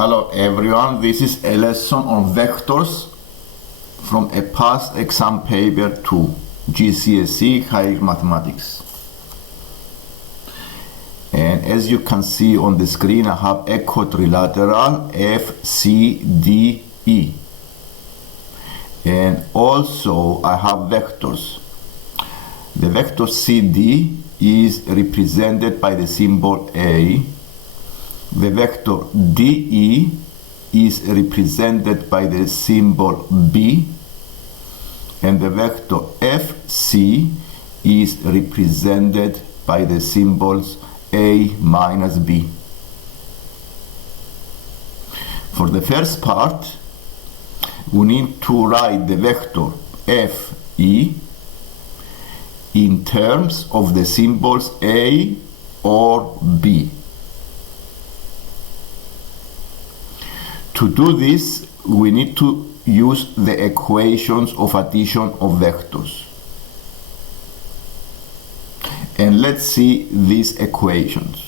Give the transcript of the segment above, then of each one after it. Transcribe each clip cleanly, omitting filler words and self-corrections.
Hello everyone, this is a lesson on vectors from a past exam paper to GCSE Higher Mathematics. And as you can see on the screen, I have a quadrilateral FCDE. And also I have vectors. The vector CD is represented by the symbol A. The vector DE is represented by the symbol B, and the vector FC is represented by the symbols A minus B. For the first part, we need to write the vector FE in terms of the symbols A or B. To do this, we need to use the equations of addition of vectors. And let's see these equations.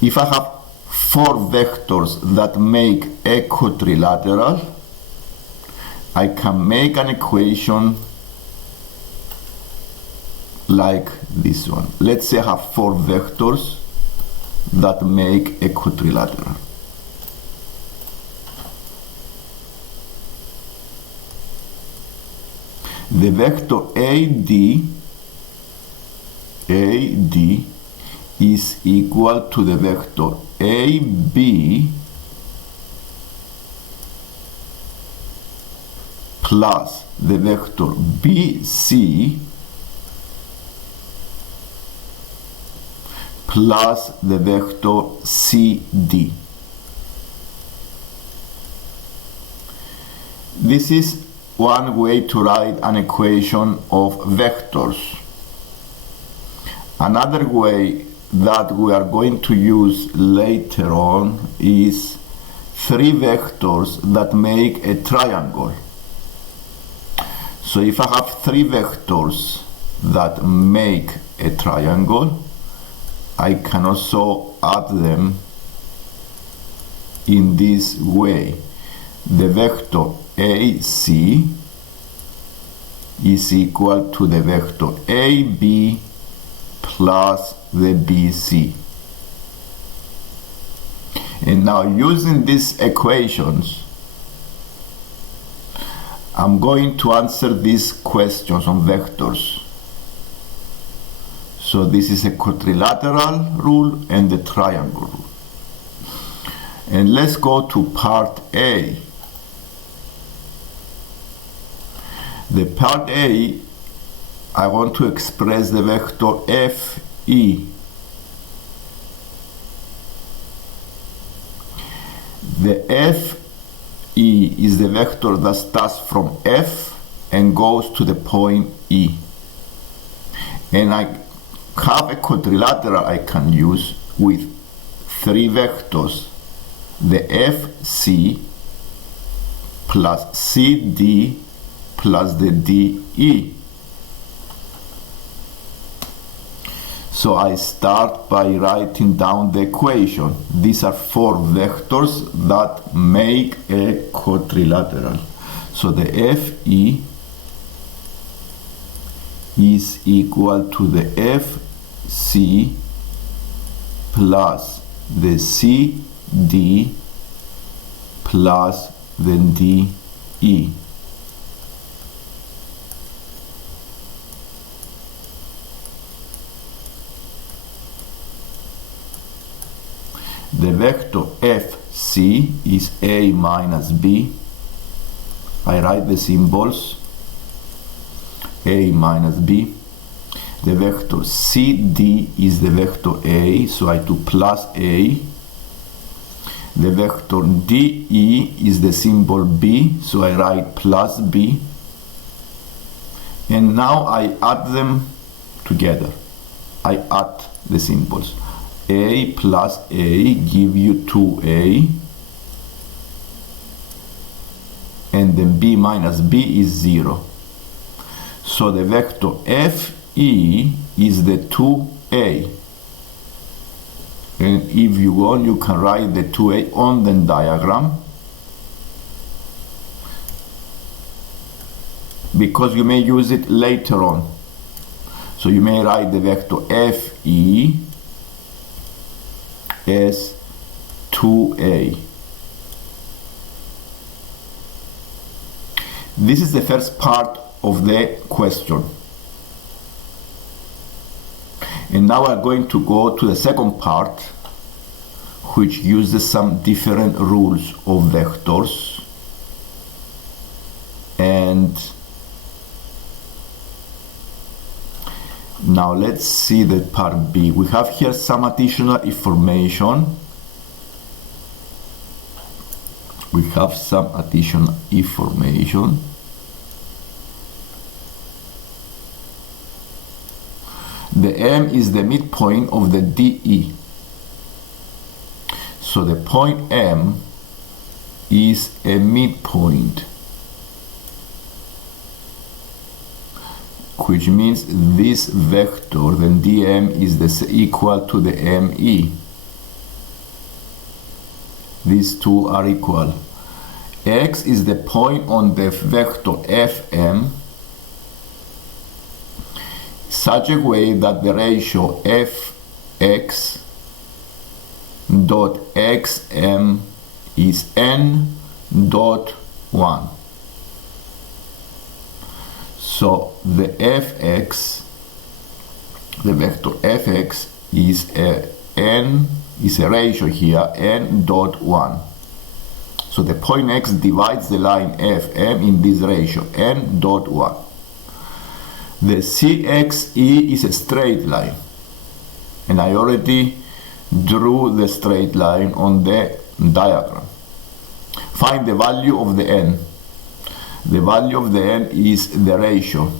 If I have four vectors that make a quadrilateral, I can make an equation like this one. Let's say I have four vectors that make a quadrilateral. The vector AD is equal to the vector AB plus the vector BC plus the vector CD. This is one way to write an equation of vectors. Another way that we are going to use later on is three vectors that make a triangle. So if I have three vectors that make a triangle, I can also add them in this way. The vector AC is equal to the vector AB plus the BC. And now using these equations, I'm going to answer these questions on vectors. So this is a quadrilateral rule and the triangle rule. And let's go to part A. The part A, I want to express the vector FE. The FE is the vector that starts from F and goes to the point E. And I have a quadrilateral I can use with three vectors, the FC plus CD plus the DE. So I start by writing down the equation. These are four vectors that make a quadrilateral. So the FE is equal to the FC plus the CD plus the DE. The vector FC is A minus B. I write the symbols A minus B. The vector CD is the vector A, so I do plus A. The vector DE is the symbol B, so I write plus B. And now I add them together. I add the symbols. A plus A give you 2A, and then B minus B is 0. So the vector F E is the 2A. And if you want, you can write the 2A on the diagram, because you may use it later on. So you may write the vector FE as 2A. This is the first part of the question. And now we're going to go to the second part, which uses some different rules of vectors. And now let's see the part B. We have here some additional information. We have some additional information. The M is the midpoint of the DE. So the point M is a midpoint, which means this vector, then dm, is equal to the ME. These two are equal. X is the point on the vector Fm, such a way that the ratio Fx dot xm is n dot 1. So the Fx, the vector Fx is a ratio here, n dot 1. So the point x divides the line Fm in this ratio, n dot 1. The CXE is a straight line, and I already drew the straight line on the diagram. Find the value of the n. The value of the n is the ratio,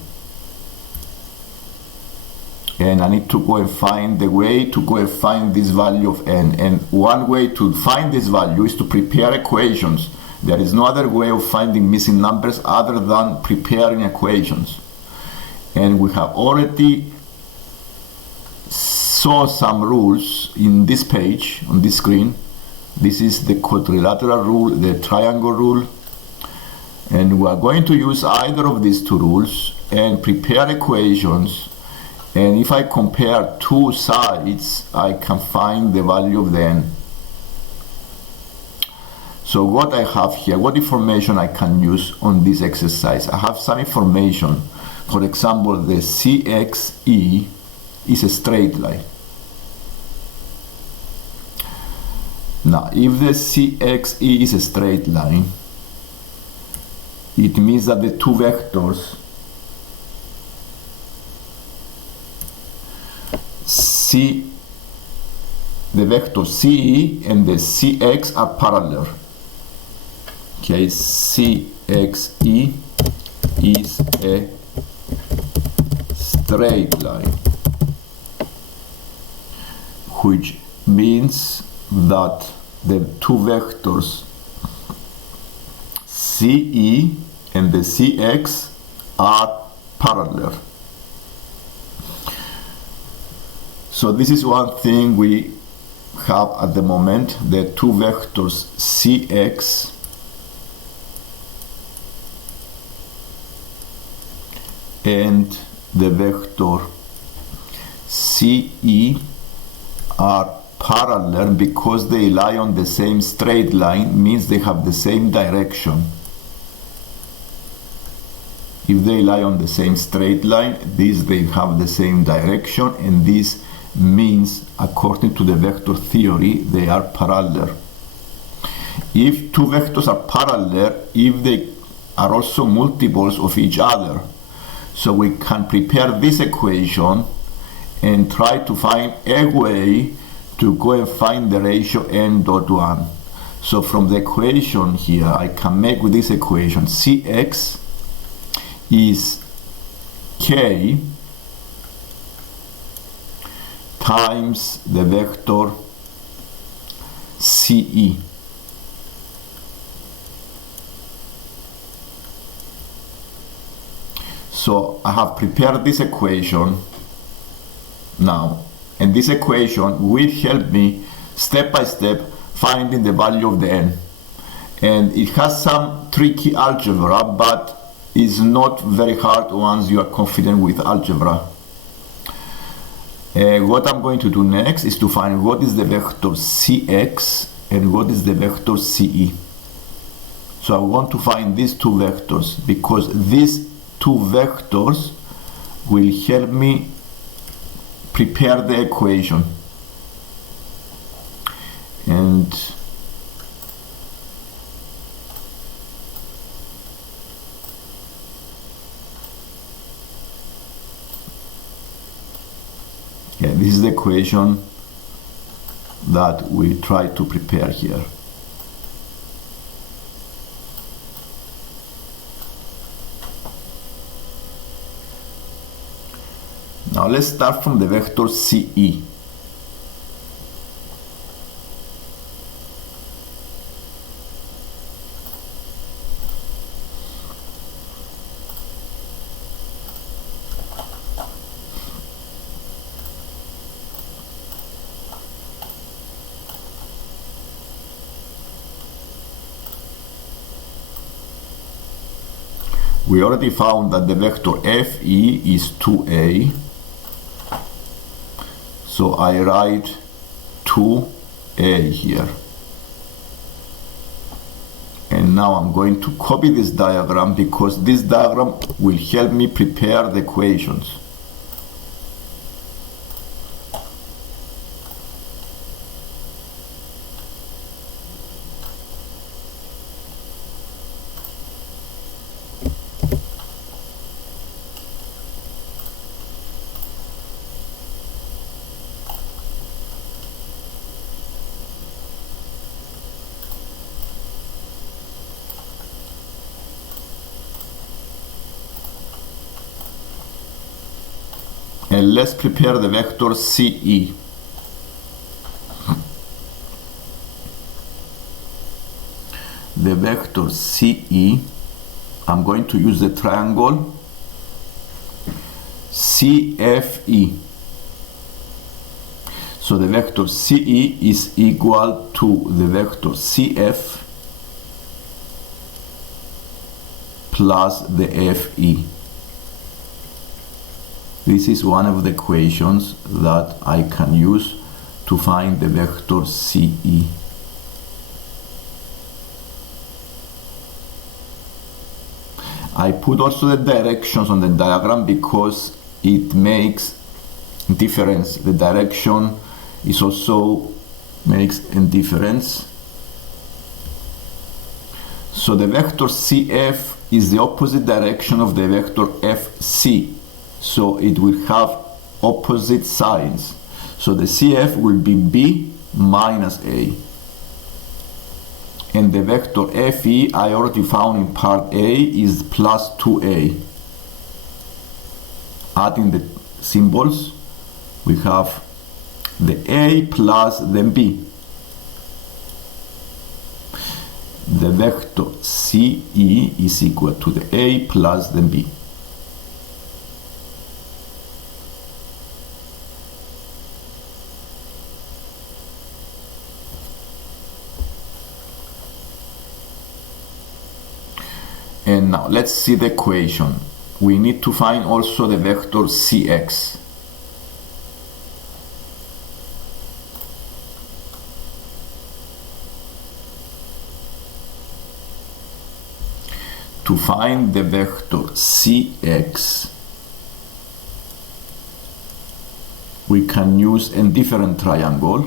and I need to go and find the way to go and find this value of n. And one way to find this value is to prepare equations. There is no other way of finding missing numbers other than preparing equations. And we have already saw some rules in this page, on this screen. This is the quadrilateral rule, the triangle rule. And we are going to use either of these two rules and prepare equations. And if I compare two sides, I can find the value of the n. So what I have here, what information I can use on this exercise? I have some information. For example, the CXE is a straight line. Now, if the CXE is a straight line, it means that the two vectors the vector CE and the CX are parallel. Okay, CXE is a straight line, which means that the two vectors CE and the CX are parallel. So this is one thing we have at the moment, the two vectors CX and the vector CE are parallel because they lie on the same straight line, means they have the same direction. If they lie on the same straight line, they have the same direction, and this means, according to the vector theory, they are parallel. If two vectors are parallel, if they are also multiples of each other, so we can prepare this equation and try to find a way to go and find the ratio n dot 1. So from the equation here, I can make with this equation Cx is k times the vector CE. So I have prepared this equation now, and this equation will help me step by step finding the value of the n. And it has some tricky algebra, but is not very hard once you are confident with algebra. What I'm going to do next is to find what is the vector Cx and what is the vector Ce. So I want to find these two vectors because these two vectors will help me prepare the equation. And this is the equation that we try to prepare here. Now let's start from the vector Ce. We already found that the vector Fe is 2a. So I write 2a here. And now I'm going to copy this diagram because this diagram will help me prepare the equations. And let's prepare the vector Ce. The vector Ce, I'm going to use the triangle CFE. So the vector Ce is equal to the vector CF plus the Fe. This is one of the equations that I can use to find the vector Ce. I put also the directions on the diagram because it makes difference. The direction is also makes a difference. So the vector CF is the opposite direction of the vector FC. So it will have opposite signs. So the CF will be B minus A. And the vector FE I already found in part A is plus 2A. Adding the symbols, we have the A plus the B. The vector CE is equal to the A plus the B. And now let's see the equation. We need to find also the vector Cx. To find the vector Cx, we can use a different triangle.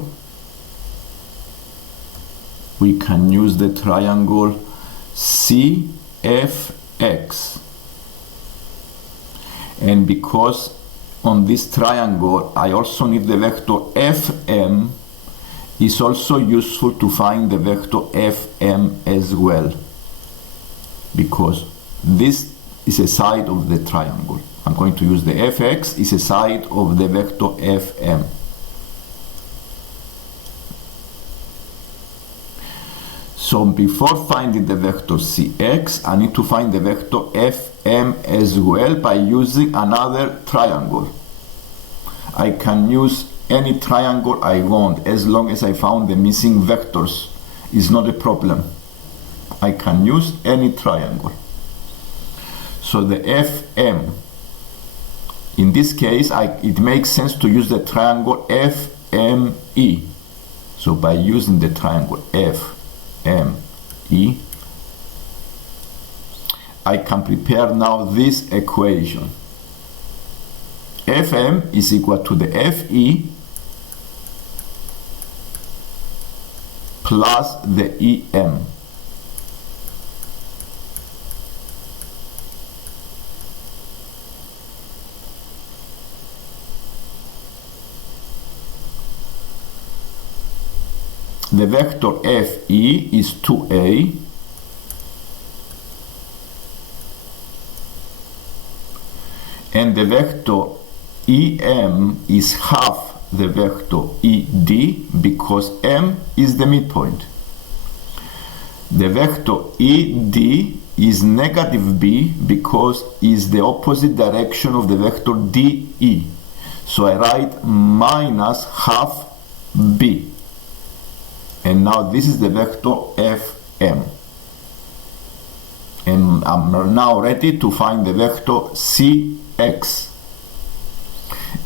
We can use the triangle CFX. And because on this triangle I also need the vector FM, it's also useful to find the vector FM as well, because this is a side of the triangle. I'm going to use the fx is a side of the vector So before finding the vector Cx, I need to find the vector Fm as well by using another triangle. I can use any triangle I want as long as I found the missing vectors. It's not a problem. I can use any triangle. So the Fm, in this case, it makes sense to use the triangle FME. So by using the triangle FME, I can prepare now this equation. Fm is equal to the Fe plus the Em. The vector Fe is 2a, and the vector Em is half the vector Ed because M is the midpoint. The vector Ed is negative b because is the opposite direction of the vector De. So I write minus half b. And now this is the vector Fm. And I'm now ready to find the vector Cx.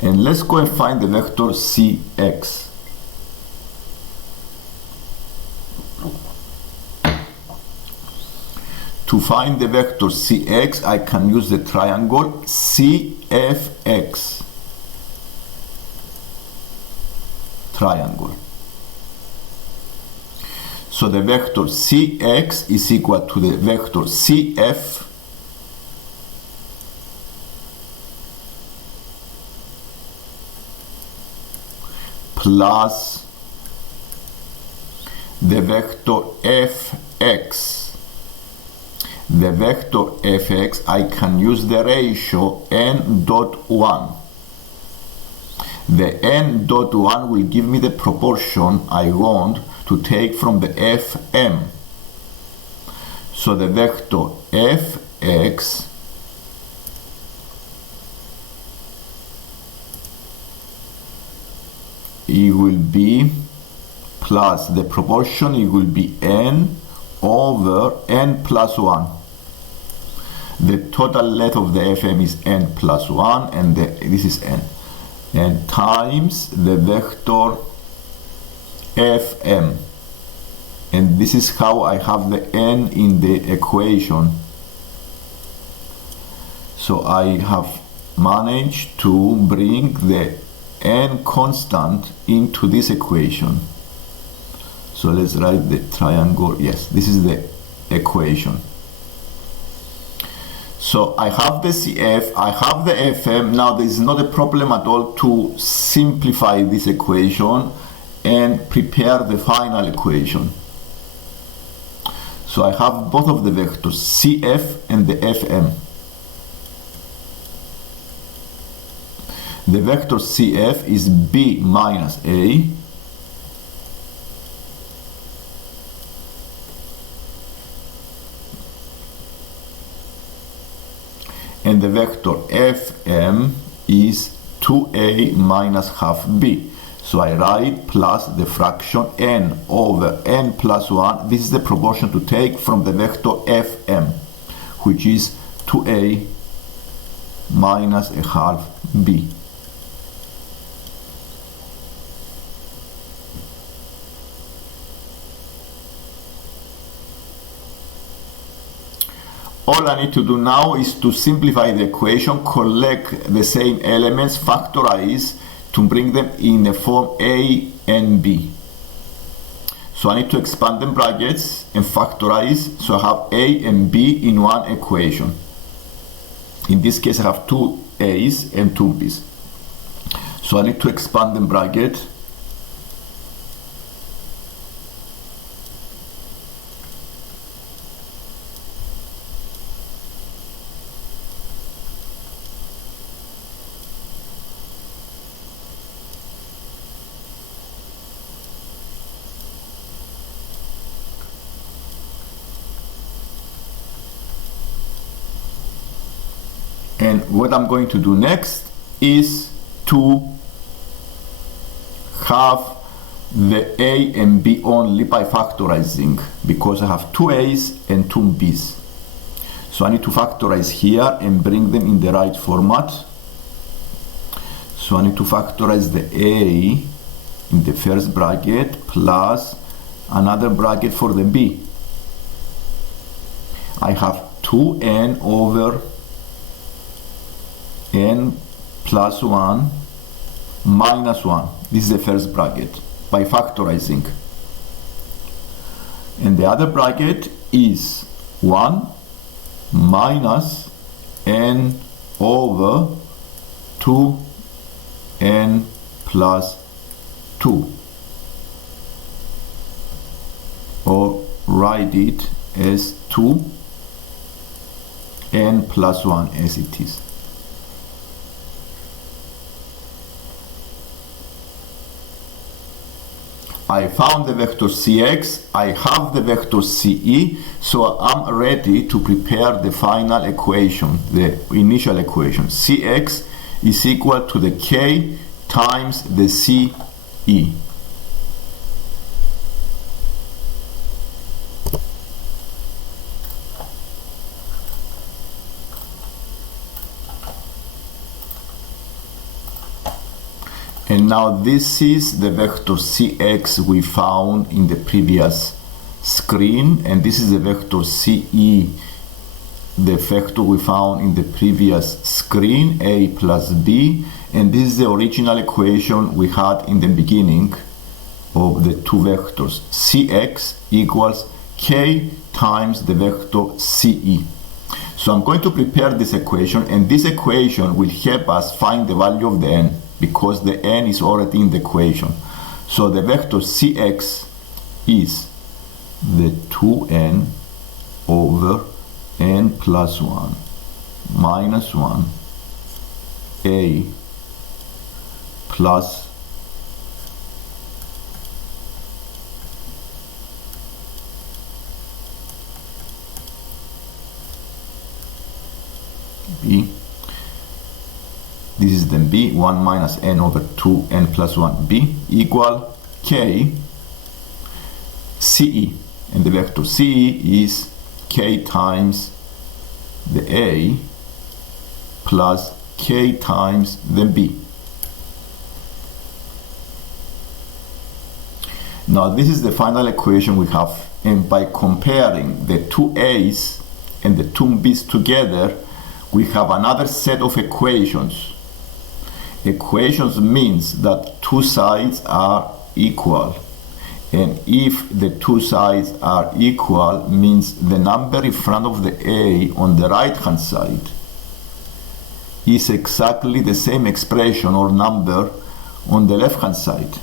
And let's go and find the vector Cx. To find the vector Cx, I can use the triangle CFX. Triangle. So the vector Cx is equal to the vector Cf plus the vector Fx. The vector Fx, I can use the ratio n dot 1. The n dot 1 will give me the proportion I want to take from the Fm. So the vector Fx it will be plus the proportion, it will be n over n plus 1. The total length of the Fm is n plus 1 and this is n. And times the vector Fm. And this is how I have the n in the equation. So I have managed to bring the n constant into this equation. So let's write the triangle. Yes, this is the equation. So I have the Cf, I have the Fm. Now there is not a problem at all to simplify this equation and prepare the final equation. So I have both of the vectors, Cf and the Fm. The vector Cf is b minus a and the vector Fm is 2a minus half b. So I write plus the fraction n over n plus 1. This is the proportion to take from the vector Fm, which is 2a minus a half b. All I need to do now is to simplify the equation, collect the same elements, factorize to bring them in the form a and b. So I need to expand the brackets and factorize, so I have a and b in one equation. In this case I have two a's and two b's. So I need to expand the bracket. And what I'm going to do next is to have the a and b only by factorizing, because I have two a's and two b's. So I need to factorize here and bring them in the right format. So I need to factorize the a in the first bracket plus another bracket for the b. I have 2n over n plus 1 minus 1. This is the first bracket by factorizing. And the other bracket is 1 minus n over 2n plus 2. Or write it as 2n plus 1 as it is. I found the vector Cx, I have the vector Ce, so I'm ready to prepare the final equation, the initial equation. Cx is equal to the k times the Ce. And now this is the vector Cx we found in the previous screen, and this is the vector Ce, the vector we found in the previous screen, a plus b, and this is the original equation we had in the beginning of the two vectors. Cx equals k times the vector Ce. So I'm going to prepare this equation, and this equation will help us find the value of the n, because the n is already in the equation. So the vector Cx is the 2n over n plus 1 minus 1 a plus b. This is then b, 1 minus n over 2n plus 1 b equal k Ce, and the vector Ce is k times the a plus k times the b. Now this is the final equation we have, and by comparing the two a's and the two b's together, we have another set of equations. Equations means that two sides are equal, and if the two sides are equal means the number in front of the a on the right hand side is exactly the same expression or number on the left hand side.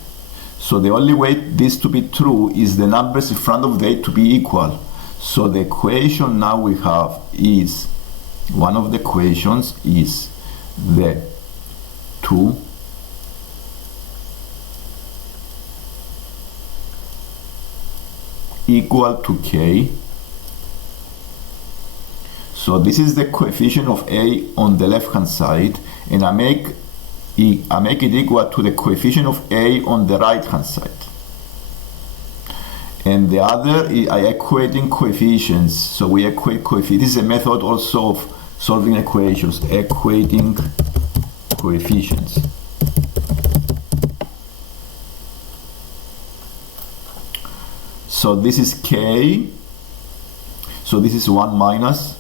So the only way this to be true is the numbers in front of the a to be equal. So the equation now we have is, one of the equations is the 2 equal to k. So this is the coefficient of a on the left hand side, and I make it equal to the coefficient of a on the right hand side. And the other, I equating coefficients. So we equate coefficients. This is a method also of solving equations, equating coefficients. So this is k, so this is 1 minus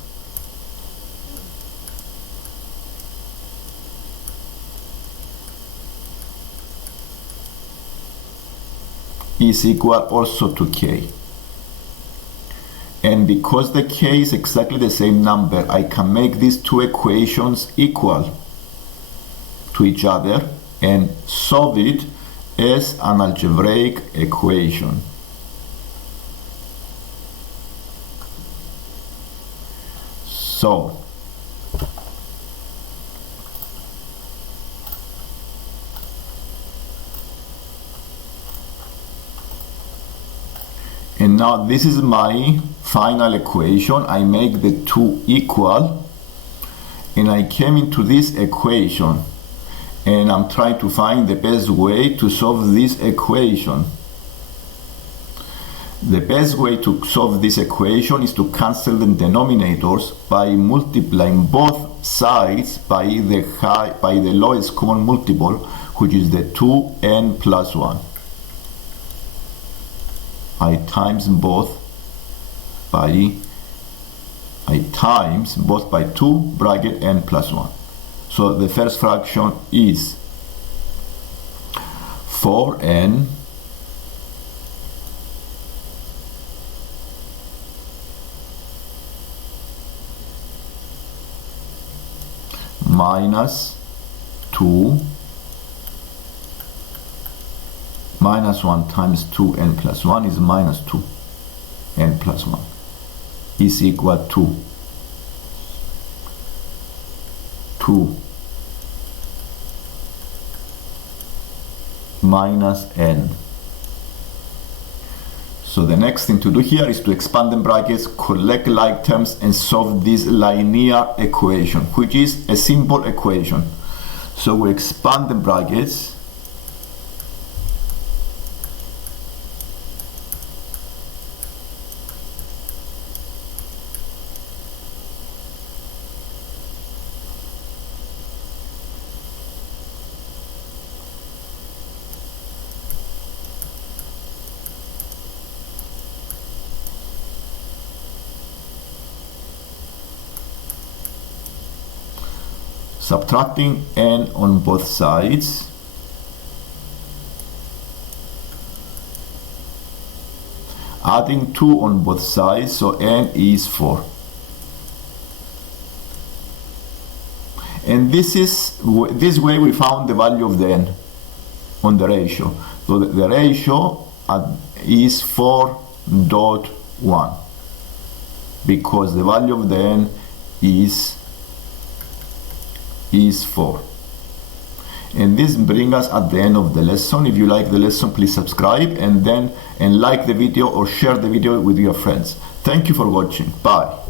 is equal also to k. And because the k is exactly the same number, I can make these two equations equal to each other and solve it as an algebraic equation. So and now this is my final equation. I make the two equal, and I came into this equation, and I'm trying to find the best way to solve this equation. The best way to solve this equation is to cancel the denominators by multiplying both sides by the lowest common multiple, which is the 2n plus 1. I times both by 2 bracket n plus 1. So the first fraction is 4n minus 2 minus 1 times 2n plus 1 is minus 2n plus 1 is equal to 2 minus n. So the next thing to do here is to expand the brackets, collect like terms, and solve this linear equation, which is a simple equation. So we expand the brackets, subtracting n on both sides, adding 2 on both sides, so n is 4. And this way we found the value of the n on the ratio. So the ratio is 4.1 because the value of the n is 4. And this brings us at the end of the lesson. If you like the lesson, please subscribe and like the video or share the video with your friends. Thank you for watching. Bye.